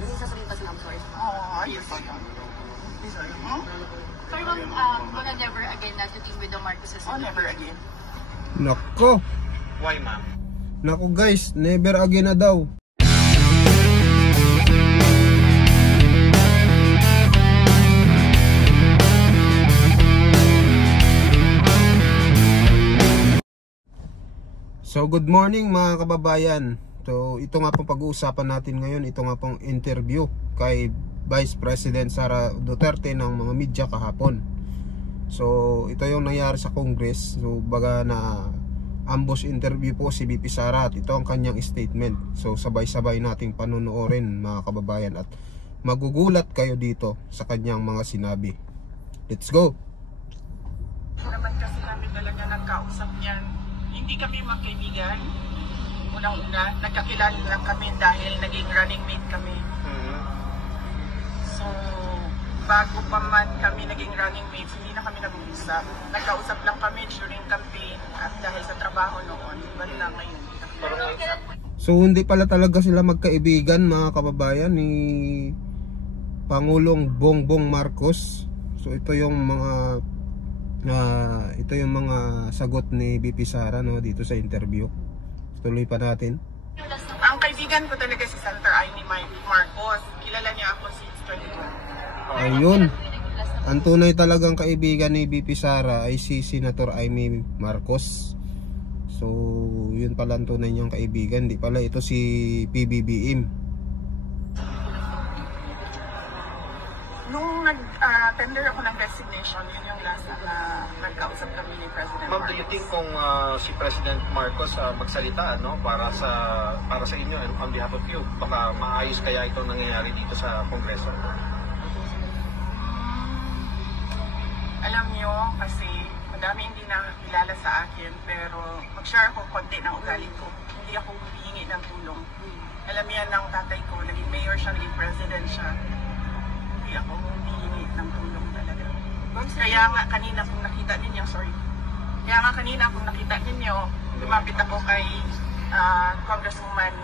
Hindi sasabihin pa sila, I'm sorry. Oo, ayos ko yun. Sir, gonna never again na to team with the Marcoses? Oh, never again. Nako. Why, ma'am? Nako guys, never again na daw. So good morning mga kababayan. So ito nga pong pag-uusapan natin ngayon, ito nga pong interview kay Vice President Sara Duterte ng mga media kahapon. So ito yung nangyari sa Congress. So baga na ambush interview po si VP Sara at ito ang kanyang statement. So sabay-sabay nating panonoorin mga kababayan at magugulat kayo dito sa kanyang mga sinabi. Let's go! Naman kasi kami talaga nagkausap niyan. Hindi kami magkaibigan. Unang-una, nagkakilala lang kami dahil naging running mate kami. So, bago pa man kami naging running mates, hindi na kami nag-uusap. Nagkausap lang kami during campaign at dahil sa trabaho noon, bali lang ngayon. So hindi pala talaga sila magkaibigan mga kababayan ni Pangulong Bongbong Marcos. So ito yung mga sagot ni VP Sara no, dito sa interview. Tuloy pa natin. Ang kaibigan ko talaga si Senator Amy Marcos. Kilala niya ako since 2012. Ayun. Ang tunay talagang kaibigan ni VP Sara ay si Senator Amy Marcos. So yun pala ang tunay niyang kaibigan. Di pala ito si PBBM. Nung nag-tender ako ng resignation, yun yung last na nagkausap kami ni President Ma'am, Marcos. do you think kung si President Marcos magsalita para sa inyo and on behalf of you, baka maayos kaya itong nangyayari dito sa Kongreso? Alam nyo, kasi madami hindi nakakilala sa akin, pero mag-share ako konti ng ugali ko. Hindi ako humihingi ng tulong. Alam yan ng tatay ko, naging mayor siya, naging president siya. Hindi ako humihingi ng tulong talaga. Kaya nga kanina kung nakita ninyo, lumapit ako kay Congresswoman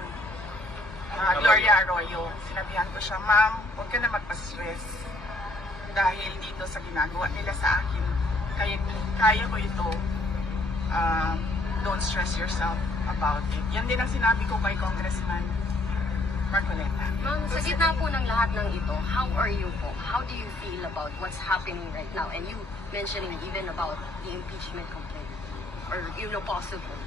Gloria Arroyo. Sinabihan ko siya, ma'am, huwag ka na magpa-stress. Dahil dito sa ginagawa nila sa akin, kaya ko ito. Don't stress yourself about it. Yan din ang sinabi ko kay Congressman Marcoleta. Ma'am, sa gitna po ng lahat ng ito, how are you po? How do you feel about what's happening right now? And you mentioning even about the impeachment complaint or possible.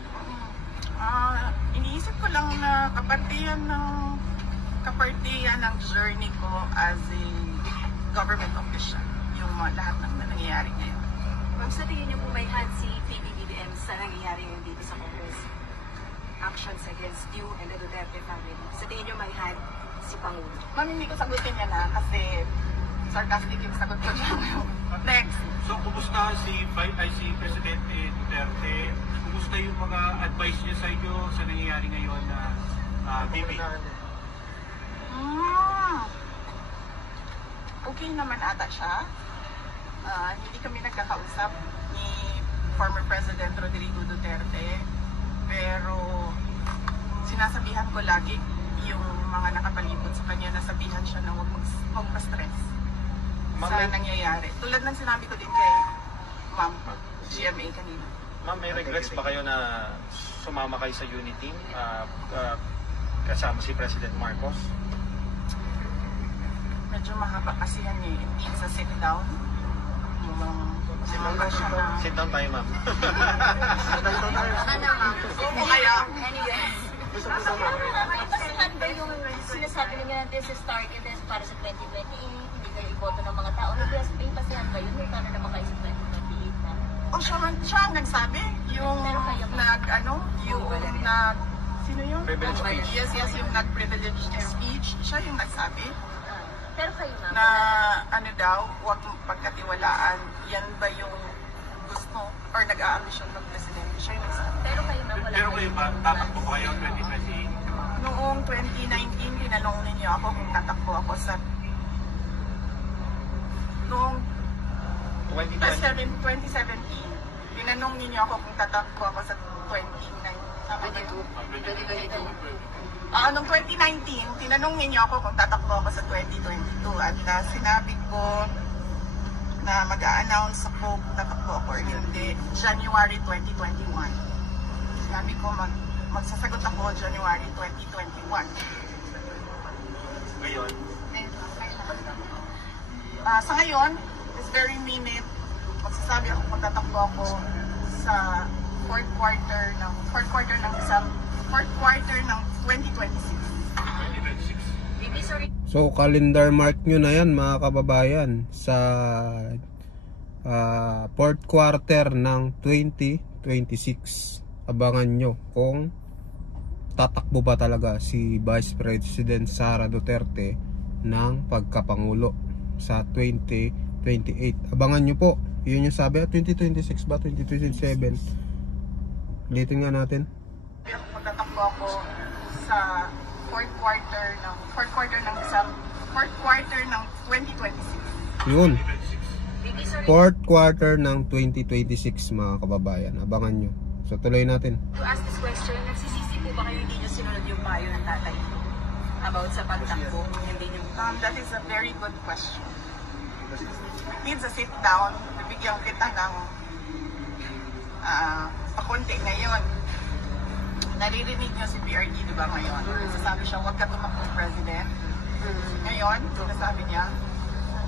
Iniisip ko lang na kapartiyan ng journey ko as a government official, yung lahat ng nangyayari ngayon. Ma'am, sa tingin niyo po may hand si PBBM sa nangyayari ngayon dito sa Congress? Actions against you and the Duterte family. Sa tingin niyo may hand si Pangulo? Ma'am, hindi ko sagutin yan kasi sarcastic yung sagot ko dyan. Next. So, kumusta si Presidente Duterte? Kumusta yung mga advice niya sa inyo sa nangyayari ngayon na BB? Okay naman ata siya. Hindi kami nagkakausap ni former President Rodrigo Duterte. Pero sinasabihan ko lagi yung mga nakapalibot sa kanya, nasabihan siya na huwag magpa-stress sa nangyayari. Tulad ng sinabi ko din kay Ma'am GMA kanina. Ma'am, may regrets ba kayo na sumama kayo sa Unity kasama si President Marcos? Medyo mahaba kasi yan eh. Hindi sa sit down. Sit down tayo, ma'am. Opo kaya. Anyways. Basihan ba yung sinasabi ninyo na this is targeted para sa 2028, hindi kayo iboto ng mga tao? May basihan ba yun? May paano naman kayo sa 2028 na? O siya ang nagsabi. Sino yun? Privileged speech. Yes, yung nag-privileged speech. Siya yung nagsabi. Pero kayo na? Na huwag pagkatiwalaan. Yan ba yung gusto or nag-aambisyon ng presidente? Siya yung nagsabi. Pero kayo na wala. Pero kayo ba, tatakbo ba kayo 2028? Noong 2019, tinanong ninyo ako kung tatakbo ako sa... Noong 2017, tinanong ninyo ako kung tatakbo ako sa 2019. Noong 2019, tinanong ninyo ako kung tatakbo ako sa 2022 at sinabi ko na mag-a-announce ako kung tatakbo ako or hindi January 2021. Sinabi ko magsasagot ako January 2021. Ngayon, sa ngayon, this very minute, magsasabi ako kung tatakbo ako sa fourth quarter ng 2026. So calendar mark nyo na yan mga kababayan sa fourth quarter ng 2026. Abangan nyo kung tatakbo ba talaga si Vice President Sara Duterte ng pagkapangulo sa 2028. Abangan nyo po. Yun yung sabi, 2026 ba? 2027? Ulitin nga natin. Magtatakbo ako sa fourth quarter ng 2026. Yun. Fourth quarter ng 2026 mga kababayan. Abangan nyo. So tuloy natin. To ask this question, nagsisisi po ba kayo hindi nyo sinunod yung payo ng tatay ko about sa pagtakbo? Hindi nyo... That is a very good question. It needs a sit down. Bibigyan kita ng pakunti ngayon. Naririnig niyo si PRD, di ba ngayon? Sasabi siya, huwag ka tumakbong president. Ngayon, sinasabi niya,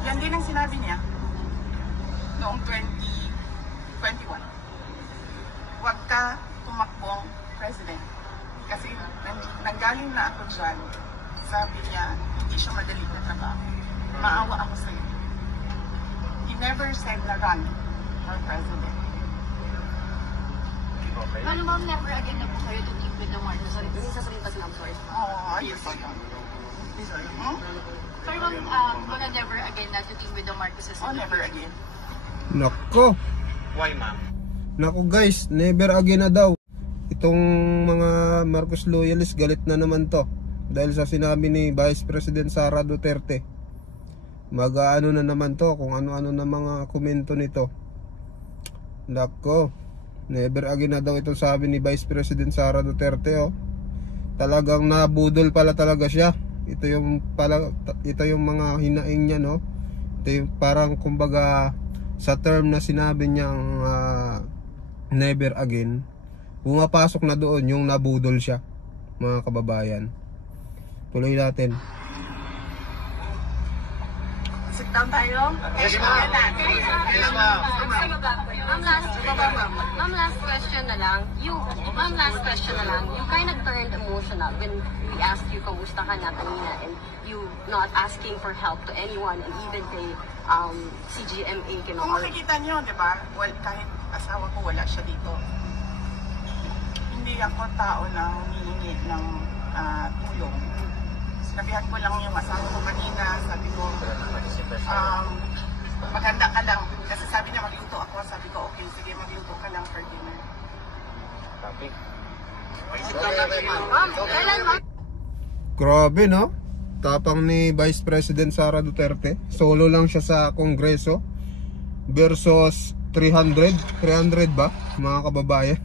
yan din ang sinabi niya noong 2021. Huwag ka tumakbong president. Kasi nanggaling na ako dyan, sabi niya, hindi siya madali na trabaho. Maawa ako sa'yo. He never said na run for president. Paano ma'am, never again na po kayo to keep with the Marcos? Sorry, hindi sasabihin kasi I'm sorry. Ayos ko yun. Sorry ma'am, wala never again na to team with the Marcoses? Never again. Nako. Why, ma'am? Nako guys, never again na daw. Itong mga Marcos loyalists galit na naman to. Dahil sa sinabi ni Vice President Sara Duterte. Mag-ano na naman to kung ano-ano na mga komento nito. Nako. Never again na daw itong sabi ni Vice President Sara Duterte, oh. Talagang nabudol pala talaga siya. Ito yung mga hinaing niya, no. Ito yung parang kumbaga sa term na sinabi niyang never again, pumapasok na doon yung nabudol siya, mga kababayan. Tuloy natin. Sit down tayo. Yes, ma'am. Ma'am, last question na lang. You kind of turned emotional when we asked you kamusta ka na kanina and you not asking for help to anyone and even kay CGMA Kung makikita nyo, di ba? Well, kahit asawa ko wala siya dito. Hindi ako tao na humihingi ng tulong. Sinabihan ko lang yung asawa ko kanina. Sabi ko, maganda ka lang. Kasi sabi niya magluto ako. Sabi ko, okay, sige, magluto ka lang for dinner. Grabe, no? Tapang ni Vice President Sara Duterte. Solo lang siya sa Kongreso versus 300 ba, mga kababayan?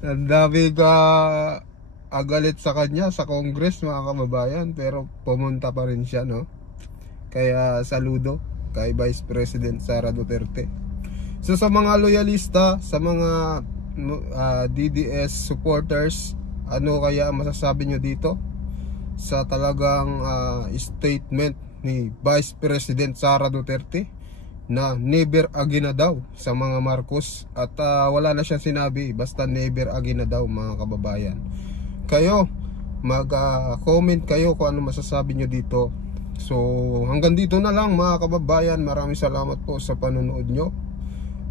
Ang dami ka agalit sa kanya sa Congress, mga kababayan, pero pumunta pa rin siya, no? Kaya saludo kay Vice President Sara Duterte. So sa mga loyalista, sa mga DDS supporters, ano kaya masasabi nyo dito sa talagang statement ni Vice President Sara Duterte na never again na daw sa mga Marcos, at wala na siyang sinabi, basta never again na daw, mga kababayan. Kayo mag-comment kayo kung ano masasabi nyo dito. So hanggang dito na lang, mga kababayan. Maraming salamat po sa panonood nyo.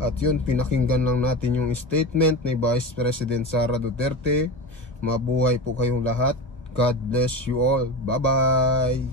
At yun, pinakinggan lang natin yung statement ni Vice President Sara Duterte. Mabuhay po kayong lahat. God bless you all. Bye bye.